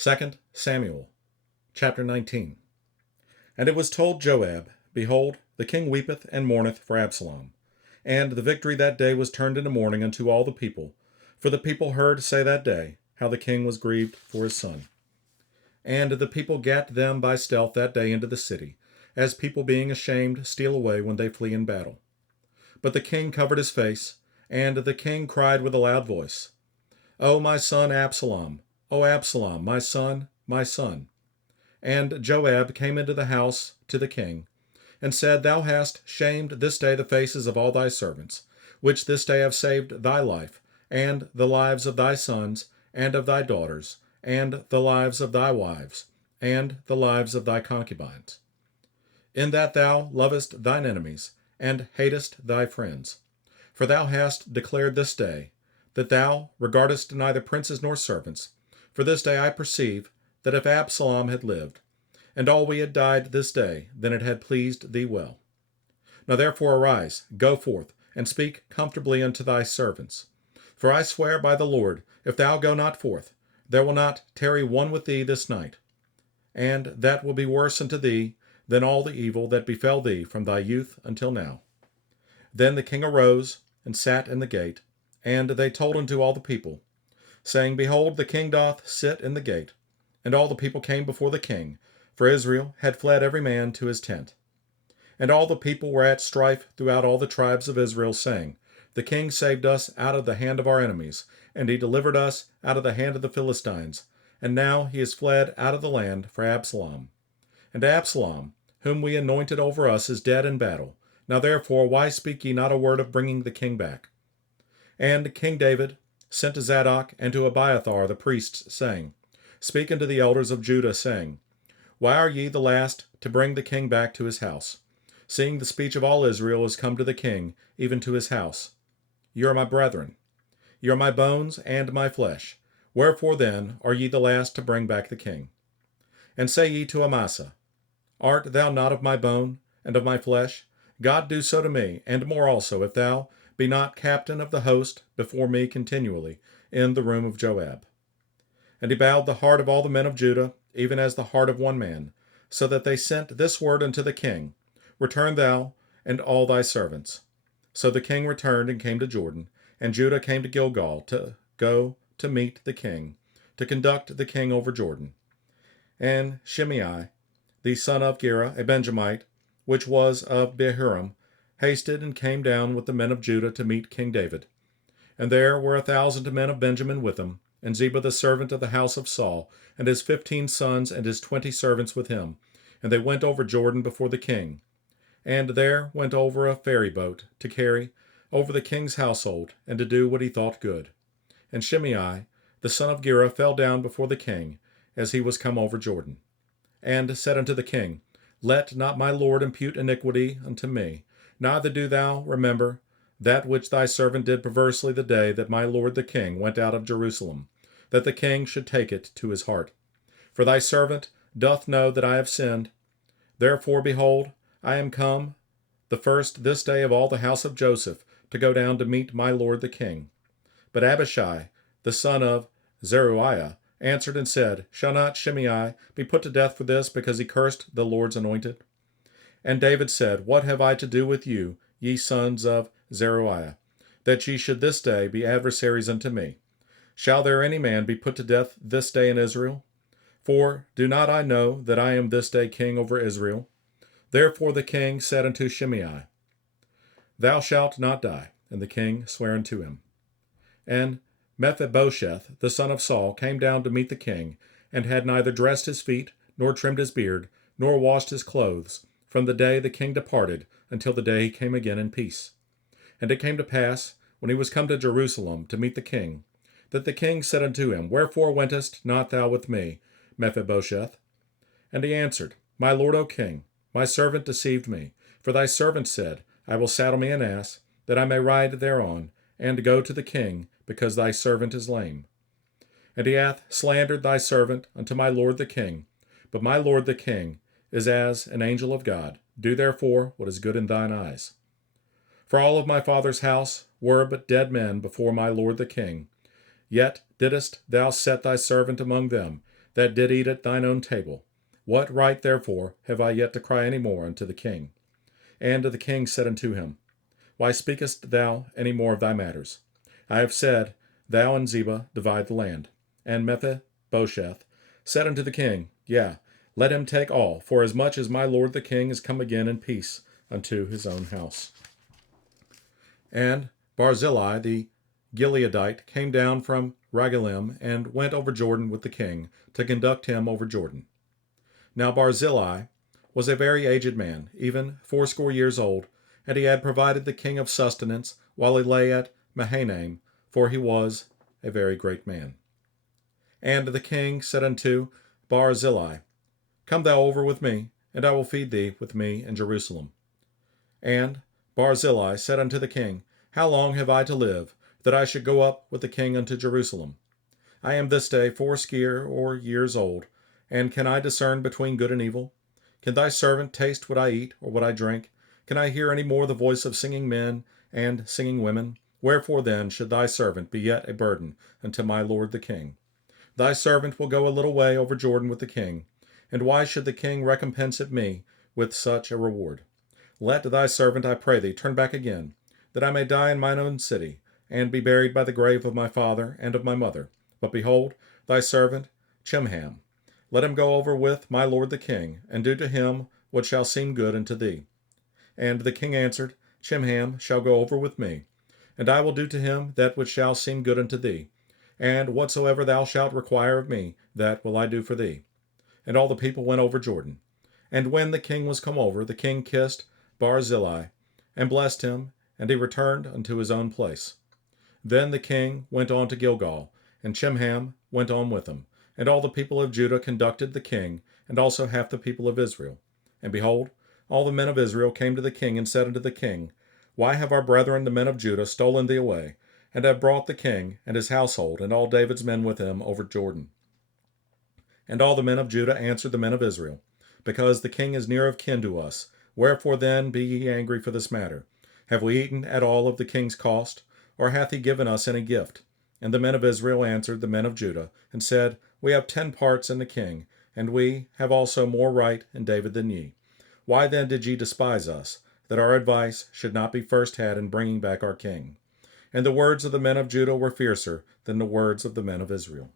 2 Samuel, chapter 19. And it was told Joab, Behold, the king weepeth and mourneth for Absalom. And the victory that day was turned into mourning unto all the people, for the people heard say that day how the king was grieved for his son. And the people gat them by stealth that day into the city, as people being ashamed steal away when they flee in battle. But the king covered his face, and the king cried with a loud voice, O my son Absalom, O Absalom, my son, my son. And Joab came into the house to the king, and said, Thou hast shamed this day the faces of all thy servants, which this day have saved thy life, and the lives of thy sons, and of thy daughters, and the lives of thy wives, and the lives of thy concubines, in that thou lovest thine enemies, and hatest thy friends. For thou hast declared this day, that thou regardest neither princes nor servants. For this day I perceive that if Absalom had lived, and all we had died this day, then it had pleased thee well. Now therefore arise, go forth, and speak comfortably unto thy servants. For I swear by the Lord, if thou go not forth, there will not tarry one with thee this night. And that will be worse unto thee than all the evil that befell thee from thy youth until now. Then the king arose, and sat in the gate, and they told unto all the people, saying, Behold, the king doth sit in the gate. And all the people came before the king, for Israel had fled every man to his tent. And all the people were at strife throughout all the tribes of Israel, saying, The king saved us out of the hand of our enemies, and he delivered us out of the hand of the Philistines. And now he is fled out of the land for Absalom. And Absalom, whom we anointed over us, is dead in battle. Now therefore, why speak ye not a word of bringing the king back? And King David sent to Zadok and to Abiathar the priests, saying, Speak unto the elders of Judah, saying, Why are ye the last to bring the king back to his house, seeing the speech of all Israel is come to the king, even to his house? Ye are my brethren, ye are my bones and my flesh. Wherefore then are ye the last to bring back the king? And say ye to Amasa, Art thou not of my bone and of my flesh? God do so to me, and more also, if thou be not captain of the host before me continually in the room of Joab. And he bowed the heart of all the men of Judah, even as the heart of one man, so that they sent this word unto the king, Return thou and all thy servants. So the king returned and came to Jordan, and Judah came to Gilgal to go to meet the king, to conduct the king over Jordan. And Shimei, the son of Gera, a Benjamite, which was of Behurim, hasted and came down with the men of Judah to meet King David. And there were 1,000 men of Benjamin with him, and Ziba the servant of the house of Saul, and his 15 sons and his 20 servants with him. And they went over Jordan before the king. And there went over a ferry boat to carry over the king's household, and to do what he thought good. And Shimei, the son of Gera, fell down before the king, as he was come over Jordan, and said unto the king, Let not my lord impute iniquity unto me, neither do thou remember that which thy servant did perversely the day that my lord the king went out of Jerusalem, that the king should take it to his heart. For thy servant doth know that I have sinned. Therefore, behold, I am come the first this day of all the house of Joseph to go down to meet my lord the king. But Abishai, the son of Zeruiah, answered and said, Shall not Shimei be put to death for this, because he cursed the Lord's anointed? And David said, What have I to do with you, ye sons of Zeruiah, that ye should this day be adversaries unto me? Shall there any man be put to death this day in Israel? For do not I know that I am this day king over Israel? Therefore the king said unto Shimei, Thou shalt not die. And the king sware unto him. And Mephibosheth, the son of Saul, came down to meet the king, and had neither dressed his feet, nor trimmed his beard, nor washed his clothes, from the day the king departed until the day he came again in peace. And it came to pass, when he was come to Jerusalem to meet the king, that the king said unto him, Wherefore wentest not thou with me, Mephibosheth? And he answered, My lord, O king, my servant deceived me. For thy servant said, I will saddle me an ass, that I may ride thereon, and go to the king, because thy servant is lame. And he hath slandered thy servant unto my lord the king. But my lord the king is as an angel of God. Do therefore what is good in thine eyes. For all of my father's house were but dead men before my lord the king. Yet didst thou set thy servant among them, that did eat at thine own table. What right, therefore, have I yet to cry any more unto the king? And the king said unto him, Why speakest thou any more of thy matters? I have said, Thou and Ziba divide the land. And Mephibosheth said unto the king, Yea, let him take all, for as much as my lord the king is come again in peace unto his own house. And Barzillai the Gileadite came down from Rogelim and went over Jordan with the king to conduct him over Jordan. Now Barzillai was a very aged man, even 80 years old, and he had provided the king of sustenance while he lay at Mahanaim, for he was a very great man. And the king said unto Barzillai, Come thou over with me, and I will feed thee with me in Jerusalem. And Barzillai said unto the king, How long have I to live, that I should go up with the king unto Jerusalem? I am this day 80 years old, and can I discern between good and evil? Can thy servant taste what I eat or what I drink? Can I hear any more the voice of singing men and singing women? Wherefore then should thy servant be yet a burden unto my lord the king? Thy servant will go a little way over Jordan with the king, and why should the king recompense it me with such a reward? Let thy servant, I pray thee, turn back again, that I may die in mine own city, and be buried by the grave of my father and of my mother. But behold, thy servant Chimham, let him go over with my lord the king, and do to him what shall seem good unto thee. And the king answered, Chimham shall go over with me, and I will do to him that which shall seem good unto thee. And whatsoever thou shalt require of me, that will I do for thee. And all the people went over Jordan. And when the king was come over, the king kissed Barzillai, and blessed him, and he returned unto his own place. Then the king went on to Gilgal, and Chimham went on with him. And all the people of Judah conducted the king, and also half the people of Israel. And behold, all the men of Israel came to the king, and said unto the king, Why have our brethren the men of Judah stolen thee away, and have brought the king and his household, and all David's men with him, over Jordan? And all the men of Judah answered the men of Israel, Because the king is near of kin to us. Wherefore then be ye angry for this matter? Have we eaten at all of the king's cost, or hath he given us any gift? And the men of Israel answered the men of Judah, and said, We have 10 parts in the king, and we have also more right in David than ye. Why then did ye despise us, that our advice should not be first had in bringing back our king? And the words of the men of Judah were fiercer than the words of the men of Israel.